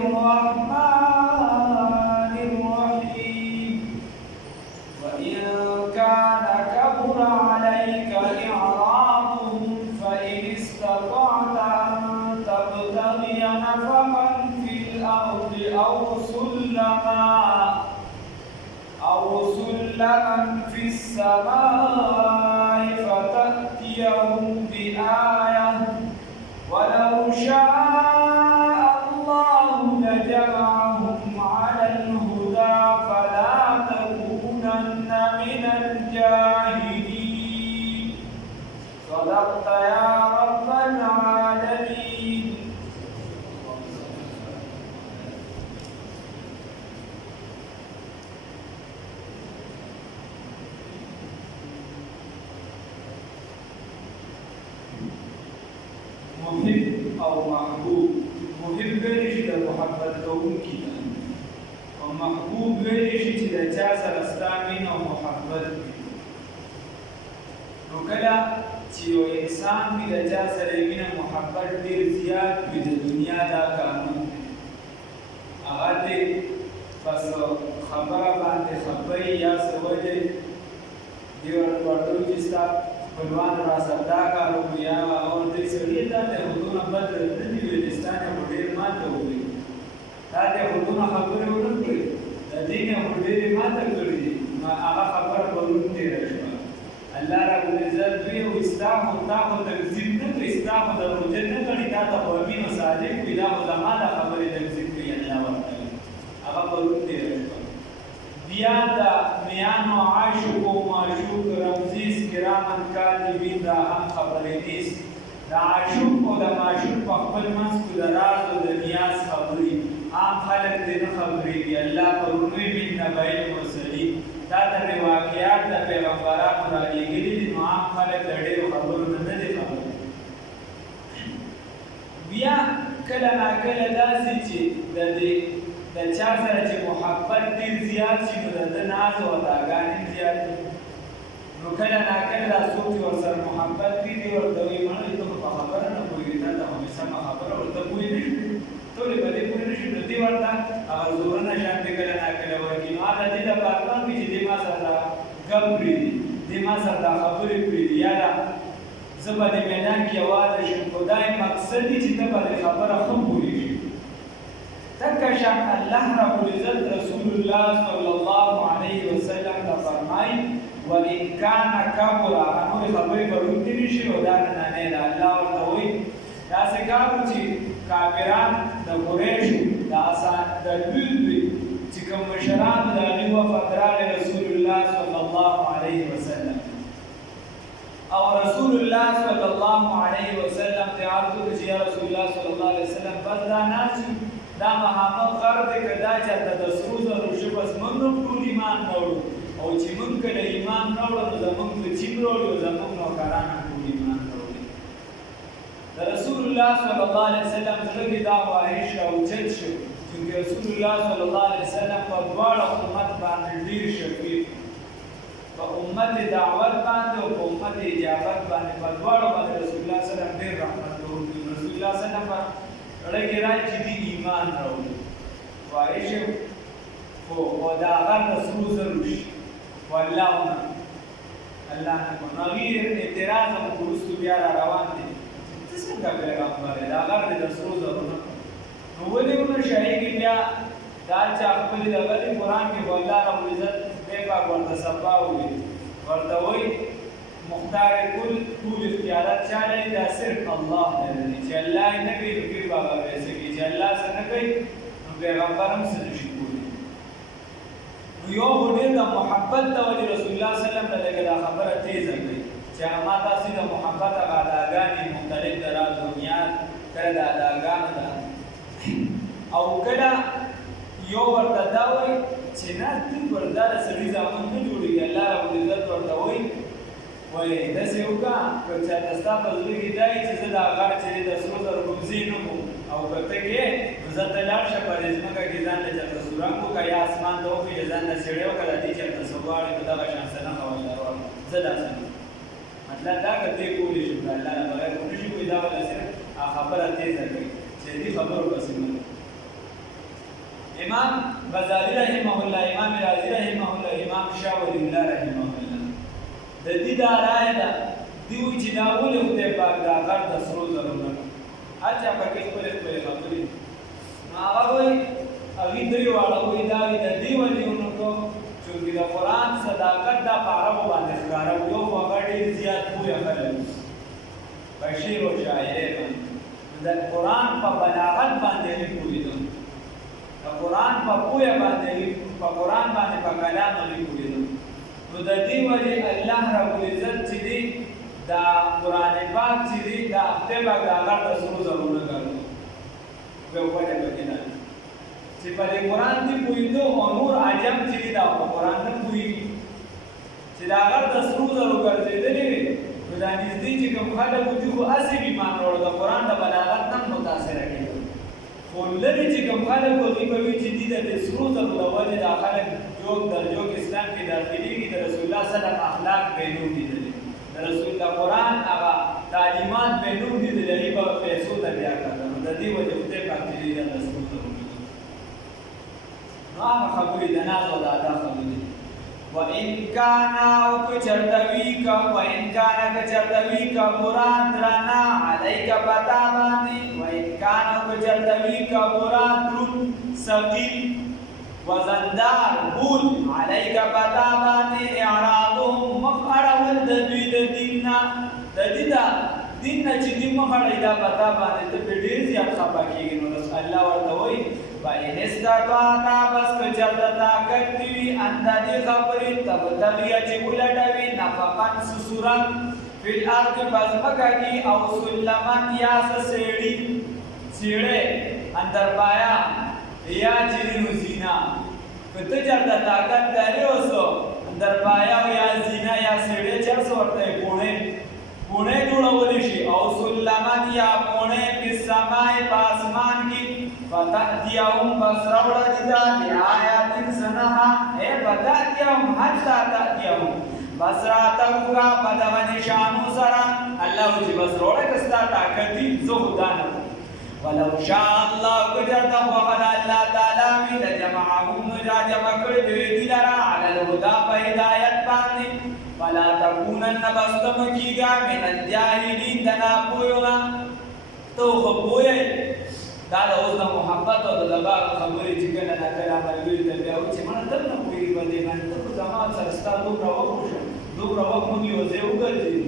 الرحمن الرحيم وإن كان كبر عليك إعراضهم فإن استطعت أن تبتغي نفقا في الأرض أو سلما في السماء فتأتيهم بآية ولو شاء الله لجمعهم على الهدى فلا تكونن من الجاهلين صدقت يا رب العالمين. محب او محبوب، محب ویلی شي د محبت کوونکي ده او محبوب ویلی شي چې د چا سره ستا مینه او محبت وي. نو کله چې یو انسان وي د چا سره یې مینه محبت ډېر زیات وي د دنیا دا قانون دی هغه دې پس خبره باندې خبرې یا څه وجې دې ورته وایي چې ستا خپلوان راسره دا کار وکړو یا او دې سړي ته د حدونه بد نه دي ویلي ستا نه خو ډېر ماته وکړي دا د حدونه خبرې ونه کړې د دې نه خو ډېرې ماته کړي دي نو هغه خبره پرون تېره شوه. الله رب العزت دوی او ستا خو تا خو تکذیب نه کړي ستا خو دروغجن نه کړي تا ته خو امین او صادق وي دا خو زما د خبرې تکذیب کوي الله ورته هغه پرون تېره شوه. بیا د میانو عاشق و معشوق رمزیز کرامن کاتبین دا هم خبرې نیست د عاشق او د معشوق په خپل منځ کې د راز او د نیاز خبرې عام خلک دې نه خبرېږي. الله پرون وی من نبأ المرسلین دا د واقعات د پیغمبرانو رالیږلي دي نو عام خلک د ډېرو خبرو نه دي خبر. بیا کله ناکله داسې چې د دې د چا سره چې محبت ډېر زیات شي نو د ده ناز او اداګانې زیات وي. نو کله ناکله دا څوک چې ورسره محبت کوي دی ورته وایي مړی ته خو په خبره نه پوهېږې تا ته خو مې سمه خبره ورته پوه نه شو ته ولې په دې پوه نه شو نو دې ورته هغه زورنه شانتې کله ناکله ورکړي نو هغه دې لپاره نه وي چې دې ما سره دا ګپ پرېږدي دې ما سره دا خبرې پرېږدي یا دا زه به دې میدان کې یوازې شم خو دا یې مقصد دی چې ته به دې خبره ښه پوهېږي. تکشان الله رب العزت رسول الله صلی الله علیه وسلم ته فرمایي وَإِنْ كَانَ كَبُرَ نور خبرې پرون تېرې شي او دا نننۍ ده الله ورته وایي داسې کار و چې کافران د قریشو د دوی چې کوم مشران د هغې وفد راغی رسول الله صلی الله علیه وسلم او رسول الله صلی الله علیه وسلم ته عرض وکړه چې یا رسول الله صلی الله علیه وسلم بس دا ناست یو دا مهامه غر دی که دا چېرته د سرو زرو شه بس موږ هم ټول ایمان راوړو او چې موږ کله ایمان راوړو نو زموږ بچي هم راوړي او زموږ نوکران هم ټول ایمان راوړي. د رسول الله صلی الله علیه وسلم زړه کې دا خواهش راوچت شو چونکې رسول الله صلی الله علیه وسلم په دواړه امت باندې ډېر شفیق په امت دعوت باندې او په امت اجابت باندې په دواړو باندې رسول الله صلی الله علیه وسلم ډېر رحمت وکړي. رسول الله صلی الله علیه وسلم زړه کې راځي چې دې ایمان راوړي خواهش خو د هغه د سرو زرو شي والله نه کوي نو هغې اعتراض هم وروستو بیا را روان دی ته څنګه پیغمبر یې د هغه د سرو زرو نه نو ولې ونه شي هغې بیا دا چې خپلې دغه دی قرآن کې خو الله ربالعزت خدای پاک ورته صفا وویل ورته وایي مختار کل ټول اختیارات چا لري دا صرف الله لري چې الله یې نه کوي نو پیر بابا به یې څه کوي چې الله څه نه کوي نو پیغمبر هم څه نشي کولی. نو یو خو ډېر د محبت د وجې رسول الله صلی الله علیه وسلم ته لږه دا خبره تیزه کړي چې هغه ما تاسې د محبت هغه اداګانې مختلف د راز و نیاز کله د اداګانو ده او کله یو ورته دا وایي چې نه ته پر دا د سړي زامن نه جوړېږي الله ربالعزت ورته وایي وایي داسې وکړه که چېرته ستا په زړه کې دا وي چې زه د هغه چې د سرو زرو قبضې نه کوم او که ته کې نو زه ته لاړ شه په دې ځمکه کې ځان له چېرته سورنګ وکړه یا اسمان ته وخېژه ځان له څېړۍ وکړه د دې چېرته څه غواړې نو دغه شان څه نښه ورته ورکړه زه داسې نه مطلب دا که ته یې کولی شو که الله نه بغیر خو نه شي کولی دا به داسې خبره تیزه کوي چې دې خبرو پسې مه غزالی رحمه الله، امام رازی رحمه الله، امام شاه ولی الله رحمه الله د دې دا رایه ده دوی وایي چې دا ولې خدای پاک دا غر د سرو زرو نه هر چا پکې خپلې خپلې خبرې نو هغه وایي هغوی درې واړه وایي دا وایي د دې وجې ونکړو چونکې د قرآن صداقت دا په عربو باندې ښکاره و یو خو هغه ډېر زیات پوهه خلک په شعر و شاعرۍ باندې د قرآن په بلاغت باندې نه پوهېدو د قرآن په پوهه باندې په قرآن باندې په کلام نه پوهېدو نو د دې وجې الله رب العزت چې دی دا قرآن پاک چې دی دا خدای پاک د هغه د سرو زرو نه ګڼو یو وجه پکې ده چې په دې قرآن کې پوهېدو او نور عجم چې دی دا په قرآن نه پوهېږي چې د هغه د سرو زرو ګرځېدلې وي نو دا نږدې چې کوم خلک وو دوی خو هسې ایمان راوړل د قرآن د بلاغت نه متاثره کېدل خو لرې چې کوم خلک وو هغوی به وي چې دوی د دې سرو زرو د وجې دا خلک جوګ در جوګ اسلام کې داخلېږي د رسول الله صلی الله علیه وسلم اخلاق به یې نور لیدلي د رسول د قرآن هغه تعلیمات به یې نور لیدلي هغوی به پیسو ته بیا کتل نو د دې وجې خدای پاک چې دی د سرو زرو نو هغه خبرې د ناز او د ادا خبرې وَإِنْ كَانَ كَچَرْتَوِي كَبُرًا دَرَنَا عَلَيْكَ بَتَابَانِي وَإِنْ كَانَ كَچَرْتَوِي كَبُرًا درون ثقيل وزندار بوج عَلَيْكَ بَتَابَانِي إِعْرَاضُهُمْ مَخْأَرَوَلْ د دوی د دیننا د دې دا دین نه چې دوی مخړی دا پتا باندې ته په ډیر زیات خپه کېږي نو الله ورته وایي فإن استطعت بس کچرته طاقت وي اندازې خبرې تبتغي چې ولټوي نفقا سسورا فی الارض پزمکه کې او سلمن یا سیړې اندر پایا یا چیرینو زینا کته چرته طاقت لري اوسو اندر پایا یا زینا یا سیړې چرته ورته پونه جوړول شي او سلمن یا پونه په سماي پاسمان کې فتاتيهم بصرول ددا بیاات سنها اے فتاتيهم حتا تاتيهم بصراتوغا بدو نشانو سرا الله چې بصرول کستا طاقت زهدان ولو شاء الله قدرت وقد الله تعالی من جمعهم جمع کړی دی لرا علی الهدى هدایت باندې ولا تكونن بستمکیگا من الجاهلین دنا پویونا تو خبوی دا د اوس د محبت او د لباغ خبرې چې کله نه کله ملګري ته بیا وایي چې مړه ته نه پوهېږي په دې باندې ته خو زما سره ستا دومره وخت وشو دومره وخت موږ یو ځای وګرځېدو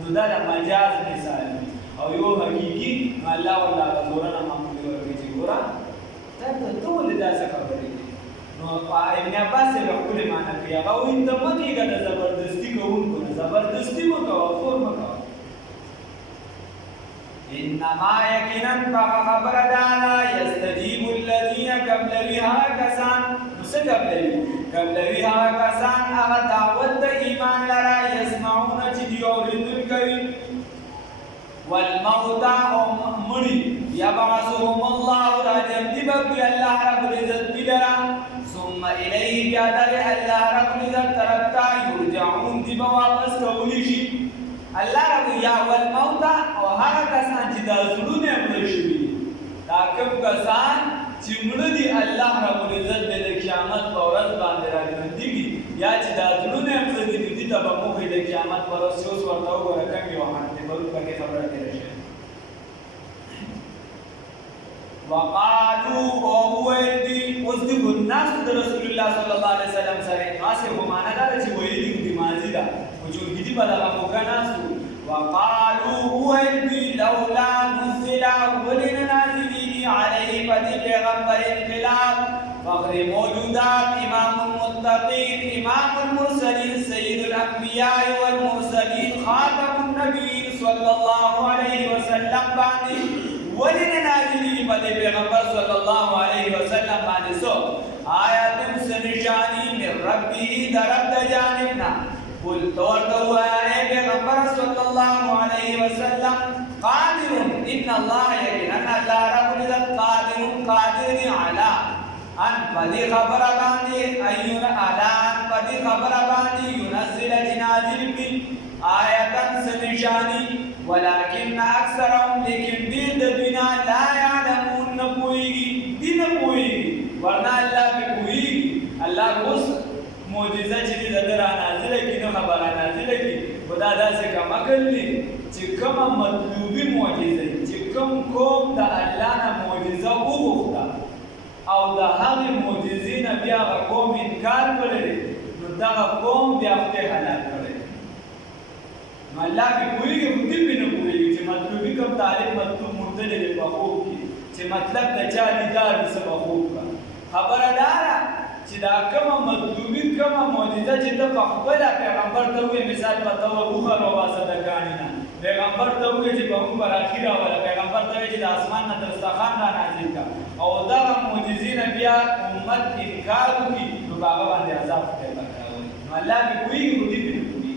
نو دا د مجاز مثال دی او یو حقیقي الله والله هغه زورنه معمولې ورکړي چې ګوره ته ولې داسې خبرې دي نو ابن عباس یې په خپلې معنا کوي هغه وایي ته مه کېږه د زبردستي کوونکو نه زبردستي مه کوه خور مه کوه انما یقینا فخبر دانا یستجیب الذین قبلویها کسان نو څه قبلویها کسان هغه دعوت د ایمان لره یسمعون چې دوی اورېدونکي والموتى مړي یبعثهم الله راجمدي بکي الله رب العزت بلرا ثم الیه بیا دغه الله رب العزت طرف ته یرجعون دی به واپس کولی شي الله رب یا والموتى او هغه کسان چې د زړونو مړ شوي دا کوم کسان چې مړ دي الله رب العزت به د قیامت په ورځ باندې راګرځي یا چې د زړونو مړ دي دي ته به موږ د قیامت پر ورځ اوس ورته وګورئ کوم یو حالت به پکې خبره تیر شي وقالو او ویدی اوس دی ګناس د رسول الله صلی الله علیه وسلم سره خاصه همانه دا چې ویدی دی ماضی دا او چې دې په دغه موګناسو وقالو ویدی لولا نزل ولن نازلی علیه بدی پیغمبر انقلاب فخر موجودات امام المتقین امام المرسلین سید الانبیاء والمرسلین خاتم النبیین صلی الله علیه وسلم باندې ولن نازلی بدی پیغمبر صلی الله علیه وسلم باندې سو آیات سنشانی من ربی درب جانبنا قل توردو اے پیغمبر صلی اللہ علیہ وسلم قادر ان اللہ یقیناً اللہ رب العزت قادر علی ان پدی خبر باندی ایون علان پدی خبر باندی ينزل جنازل بی آیتاً سنشانی ولیکن اکثرهم لیکن دید بنا لا یعلمون نپوئیگی دی نپوئیگی ورنہ معجزه چې د ده رانازله کړي نه خبر رانازله کړي خو دا داسې کمکل دي چې کومه مطلوبي معجزه چې کوم قوم د الله نه معجزه وغوښته او د هغې معجزې نه بیا هغه قوم انکار کړی دی نو دغه قوم بیا خدای هلاک کړی نو الله پې پوهېږي خو دوی پې نه پوهېږي چې مطلوبي کوم طالب مطلوب موندلی دی په خوب کې چې مطلب د چا دیدار وي څه به خوب کړه خبره دا ده چې دا کومه مطلوبي کومه معجزه چې ته په خپله پیغمبر ته ووایې مثال په طور وښه راوباسه د کاڼي نه پیغمبر ته ووایې چې په موږ پر اخي راوله پیغمبر ته وایې چې د اسمان نه دسترخوان را نازل کړه او دغه معجزې نه بیا امت انکار وکړي نو په هغه باندې عذاب خدای پاک راولي نو الله پې پوهېږي خو دوی پې نه پوهېږي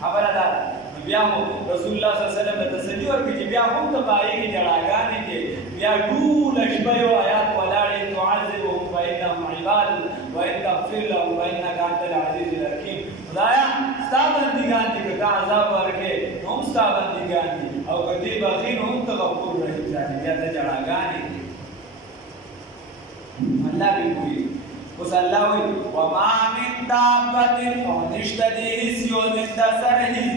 خبره دا ده نو بیا مو رسول الله صلی الله علیه وسلم ته تسلي ورکړي چې بیا هم ته په هغې کې جړاګانې کې بیا ټوله شپه یو آیات ولاړې تعذبهم فإنهم عباد وإن تغفر لهم فإنك أنت العزیز الحکیم خدایه ستا بندګان دي که ته عذاب ورکړې نو هم ستا بندګان دي او که دې بخي نو هم ته غفور رحیم ذاتې بیا ته جړاګانې دي الله پې پوهېږي اوس الله وایي وما من دابة او نشته دې هېڅ یو زنده سر هېڅ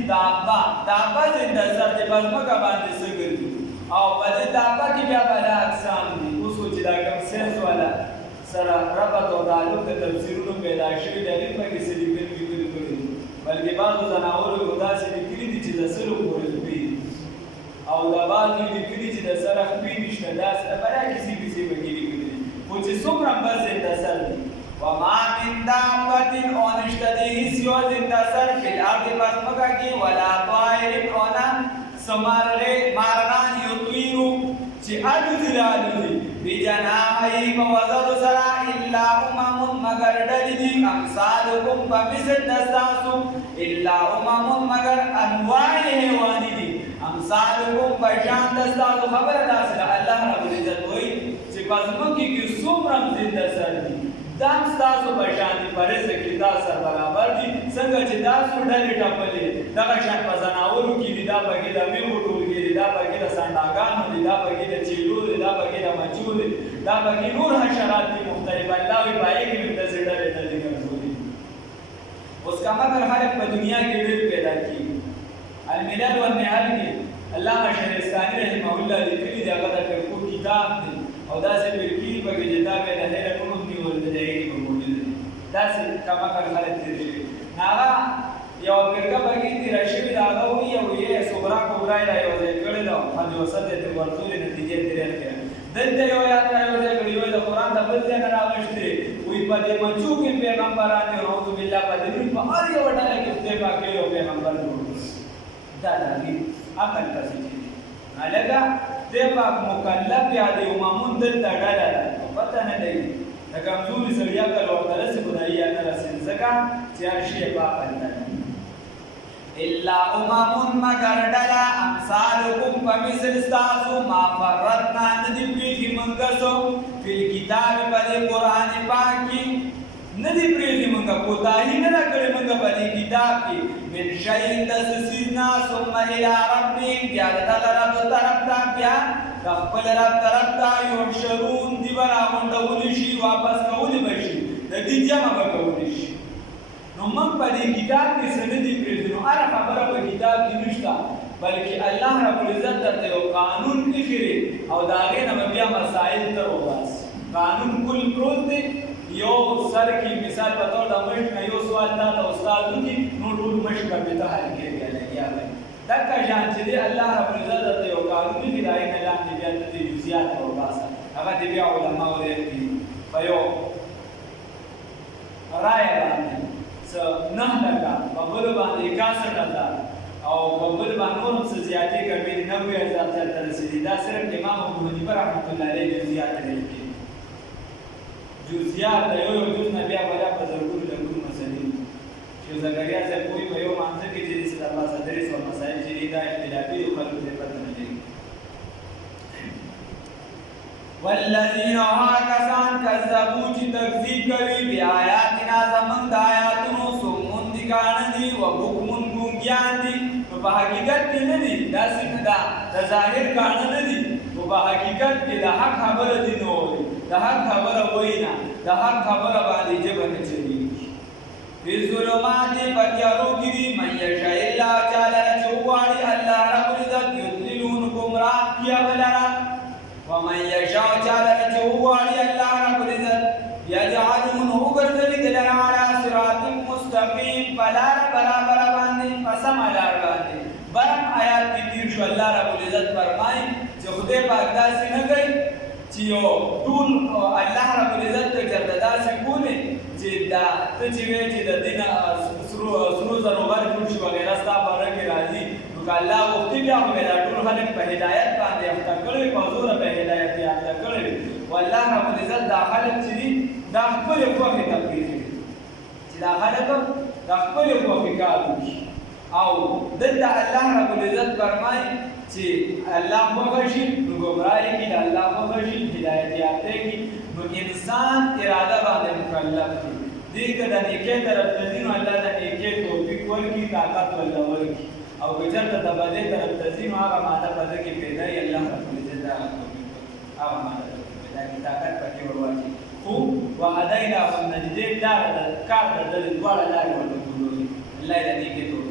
دابه زنده سر چې په ځمکه باندې څه ګرځي او په دې دابه کې بیا بله اقسام دي اوس چې دا کوم سینس والا سره ربط او تعلق د تفسیرونو پیدا شوي دي هغې پکې څه لیکلي کړي دي بلکې بعضو ځناورو یو داسې لیکلي دي چې د سلو پورې خپې دي او د بعضو لیکلي چې د سره خپې نشته داسې بله کیسې پسې پکې لیکلي دي خو چې څومره بس زنده سر دي وما من دابة او نشته دې هېڅ یو زنده سر فی الارض په ځمکه کې ولا طائر او نه څه مارغان یطیرو چې الوزي راالوزي بجناحیه په وزرو سره الا مگر ډلې دي امثالکم په مثل د ستاسو الا مگر انواع حیواني دي امثالکم په شان د ستاسو خبره داسې ده الله رب العزت وایي چې په ځمکې کې څومره زنده سر دي دا هم ستاسو په شان دي په رزق کې دا سر برابر دي څنګه چې تاسو ډلې ټپلې دغه شان په ځناورو کې دي دا پکې د میږو ټولګې دي دا پکې د سانډاګانو دي دا پکې د چیلو دي دا پکې د مچو دي دا پکې نور حشرات دي مختلف الله وایي په هغې کې هم داسې ډلې ګرځولي اوس کمتر خلک په دنیا کې ډېر پیدا کېږي الملل والنهل کې علامه شهرستاني رحمه الله لیکلي دي هغه د فرقو کتاب دی او داسې فرقې پکې چې دا بیا د حیرتونو دي او د جهیل په موجود دي داسې کمتر خلک تېر شوي هغه یوه فرقه پکې تېره شوې ده هغه وایي او یې صغرا کبرا یې را یو ځای کړې ده حد وسط یې ترې ورزولې نتیجې ترې اخلي دلته یو آیات را یو ځای کړي وایي د قرآن د بل ځای نه راغوښتې وایي په دې مچو کې پیغمبران دي نعوذ بالله په دې په هر یوه ډله کې خدای پاک یو پیغمبر جوړ دا د هغې عقل پسې چې دی هلکه خدای پاک مکلف یا د یو مامون دلته ډله ده پته نه لګي د کمزوري سړي عقل ورته رسي خو د هغې نه رسېږي ځکه چې هر شی یې په عقل نه ده الا مگر ډله امثالکم په مثل ستاسو ما فرطنا نه دي پرېښي موږ څه فی الکتاب په دې قرآن پاک کې نه دي پرېښي موږ کوتاهي نه ده کړې موږ په دې کتاب کې من شیء د څه څیز نه ثم الی ربهم بیا د دغه رب طرف ته بیا د خپل رب طرف ته یحشرون دي به راغونډولی شي واپس کولی به شي د دې جمع به کولی شي نو موږ په دې کتاب کې څه نه دي پرېښي نو هره خبره په کتاب کې نشته بلکې الله رب العزت درته یو قانون ایښی او د هغې نه به بیا مسایل ته وباسي قانون کل پروت دی یو سر کې مثال په طور د مشق نه یو سوال تا ته استاد وکړي نو ټول مشق به بېرته حل کېږي لګیا به دغه شان چې دی الله رب العزت درته یو قانون ایښي د هغې نه لاندې بیا ته دې جزیات ته وباسه هغه دې بیا علماو لیکلي په یو رایه باندې څه 9 لکه په بلو باندې 61,000 او په بل باندې نور هم څه زیاتې کمې دي 90,000 چاته رسېدي دا صرف امام ابو حنیفه رحمت الله علیه جزیات لیکلي جزیات د یو جز نه بیا په زرګونو لګونو مسلې چې زکریا صاحب وایي په یو مانځه کې چې د صدرې څو مسایل چې دي دا اختلافي دي خلکو ته پته نه لګي والذین کسان کذبوا چې تکذیب کوي بآیاتنا زموږ د آیاتونو صمون دي کاڼه دي وبکمون ګونګیان دي نو په حقیقت کې نه دي داسې نه ده د ظاهر کاڼه نه دي خو په حقیقت کې د حق خبره دي نه وایي، د حق خبره وایي نه، د حق خبره باندې ژبه نه چلېږي. فی الظلمات په تیارو کې دي، من یشاء الله چا لره چې وغواړي الله رب العزت یضللون ګمراه کړي هغه لره، ومن یشاء چا لره چې وغواړي الله رب العزت یجعلهم وګرځوي د لره علی صراط مستقیم په لاره برابره باندې، په سمه لار باندې. برم آیات کې تیر شو، الله رب العزت فرمایي چې خدای پاک داسې نه کوي چې یو ټول الله رب العزت ته چېرته داسې بولي چې دا ته چې وایې چې د دې نه سرو زرو غر جوړ شي وغیره ستا باره کې راځي، نو که الله غوښتي بیا خو به دا ټول خلک په هدایت باندې یافته کړی وي، په زوره به هدایت یافته کړی وي. والله رب العزت دا خلک چې دي دا خپلې خوښې ته پرېږدي چې دا خلک دا خپلې خوښې کار وکړي. او دلته الله رب العزت فرمایي چې الله خوښه شي نو ګمراهي کړي، الله خوښه شي هدایت یافته کړي. نو انسان اراده باندې مکلف دی، دې که د نیکۍ طرف ته ځي نو الله د نیکۍ توفیق ورکړي، طاقت ورله ورکړي، او که چېرته د بدۍ طرف ته ځي نو هغه ماده په ده کې پیدا وي، الله رب العزت هغه توفیق ورکړي، هغه ماده په کې پیدا کړي، طاقت پکې ور واچوي. خو وهدیناه النجدین لاره د کار د دواړه لارې ورته ګوري، الله یې د نیکۍ توفیق